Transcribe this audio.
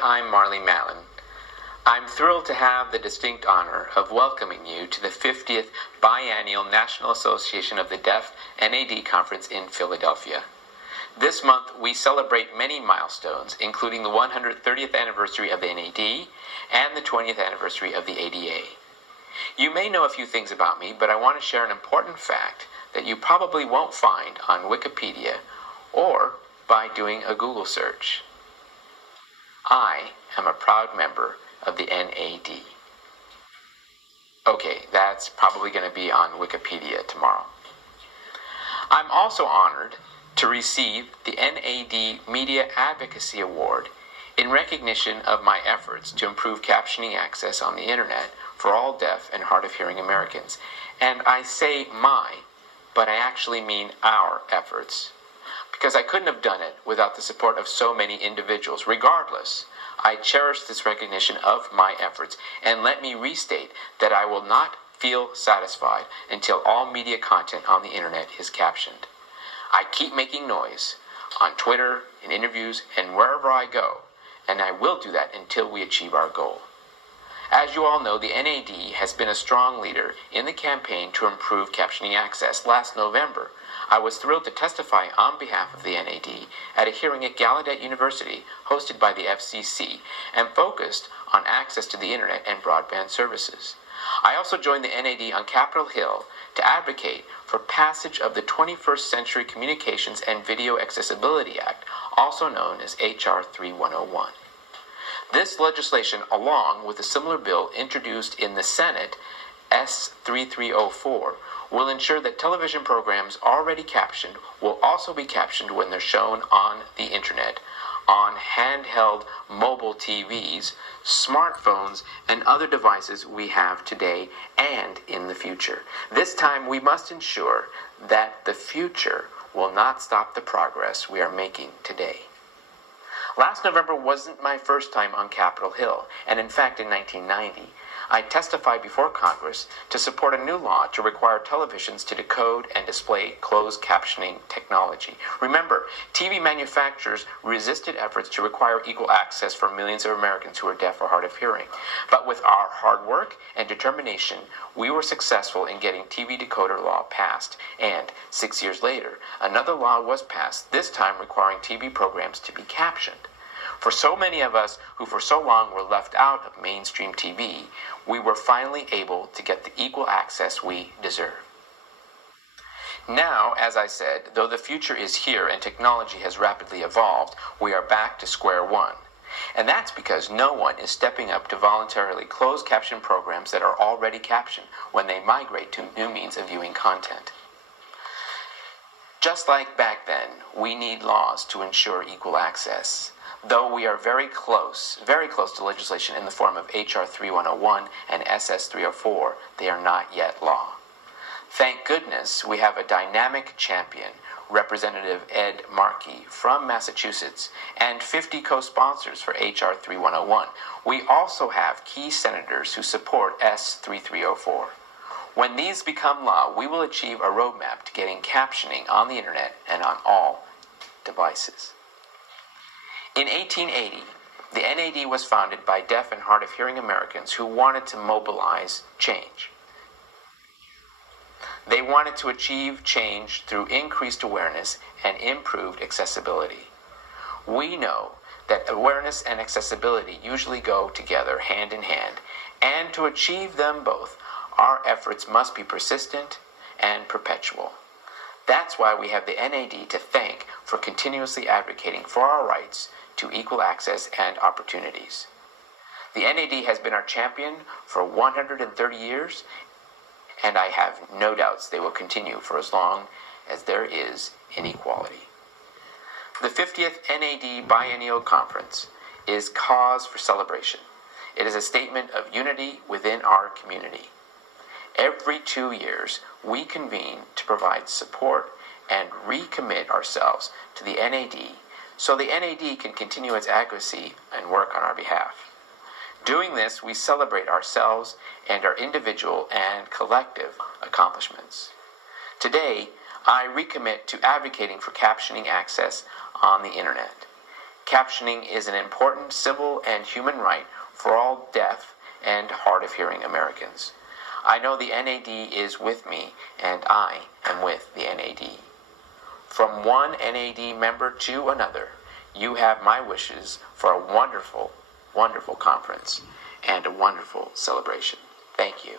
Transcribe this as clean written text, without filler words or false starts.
I'm Marlee Matlin. I'm thrilled to have the distinct honor of welcoming you to the 50th Biennial National Association of the Deaf NAD Conference in Philadelphia. This month, we celebrate many milestones, including the 130th anniversary of the NAD and the 20th anniversary of the ADA. You may know a few things about me, but I want to share an important fact that you probably won't find on Wikipedia or by doing a Google search. I am a proud member of the NAD. Okay, that's probably going to be on Wikipedia tomorrow. I'm also honored to receive the NAD Media Advocacy Award in recognition of my efforts to improve captioning access on the internet for all deaf and hard of hearing Americans. And I say my, but I actually mean our efforts, because I couldn't have done it without the support of so many individuals. Regardless, I cherish this recognition of my efforts, and let me restate that I will not feel satisfied until all media content on the internet is captioned. I keep making noise on Twitter, in interviews, and wherever I go, and I will do that until we achieve our goal. As you all know, the NAD has been a strong leader in the campaign to improve captioning access. Last November, I was thrilled to testify on behalf of the NAD at a hearing at Gallaudet University hosted by the FCC and focused on access to the internet and broadband services. I also joined the NAD on Capitol Hill to advocate for passage of the 21st Century Communications and Video Accessibility Act, also known as H.R. 3101. This legislation, along with a similar bill introduced in the Senate, S. 3304, will ensure that television programs already captioned will also be captioned when they're shown on the internet, on handheld mobile TVs, smartphones, and other devices we have today and in the future. This time, we must ensure that the future will not stop the progress we are making today. Last November wasn't my first time on Capitol Hill, and in fact, in 1990, I testified before Congress to support a new law to require televisions to decode and display closed captioning technology. Remember, TV manufacturers resisted efforts to require equal access for millions of Americans who are deaf or hard of hearing. But with our hard work and determination, we were successful in getting TV decoder law passed. And 6 years later, another law was passed, this time requiring TV programs to be captioned. For so many of us who for so long were left out of mainstream TV, we were finally able to get the equal access we deserve. Now, as I said, though the future is here and technology has rapidly evolved, we are back to square one. And that's because no one is stepping up to voluntarily close caption programs that are already captioned when they migrate to new means of viewing content. Just like back then, we need laws to ensure equal access. Though we are very close to legislation in the form of H.R. 3101 and SS 304, they are not yet law. Thank goodness we have a dynamic champion, Representative Ed Markey from Massachusetts, and 50 co-sponsors for H.R. 3101. We also have key senators who support S. 3304. When these become law, we will achieve a roadmap to getting captioning on the internet and on all devices. In 1880, the NAD was founded by deaf and hard of hearing Americans who wanted to mobilize change. They wanted to achieve change through increased awareness and improved accessibility. We know that awareness and accessibility usually go together hand in hand, and to achieve them both, our efforts must be persistent and perpetual. That's why we have the NAD to thank for continuously advocating for our rights to equal access and opportunities. The NAD has been our champion for 130 years, and I have no doubts they will continue for as long as there is inequality. The 50th NAD Biennial Conference is cause for celebration. It is a statement of unity within our community. Every 2 years, we convene to provide support and recommit ourselves to the NAD so the NAD can continue its advocacy and work on our behalf. Doing this, we celebrate ourselves and our individual and collective accomplishments. Today, I recommit to advocating for captioning access on the internet. Captioning is an important civil and human right for all deaf and hard of hearing Americans. I know the NAD is with me, and I am with the NAD. From one NAD member to another, you have my wishes for a wonderful, wonderful conference and a wonderful celebration. Thank you.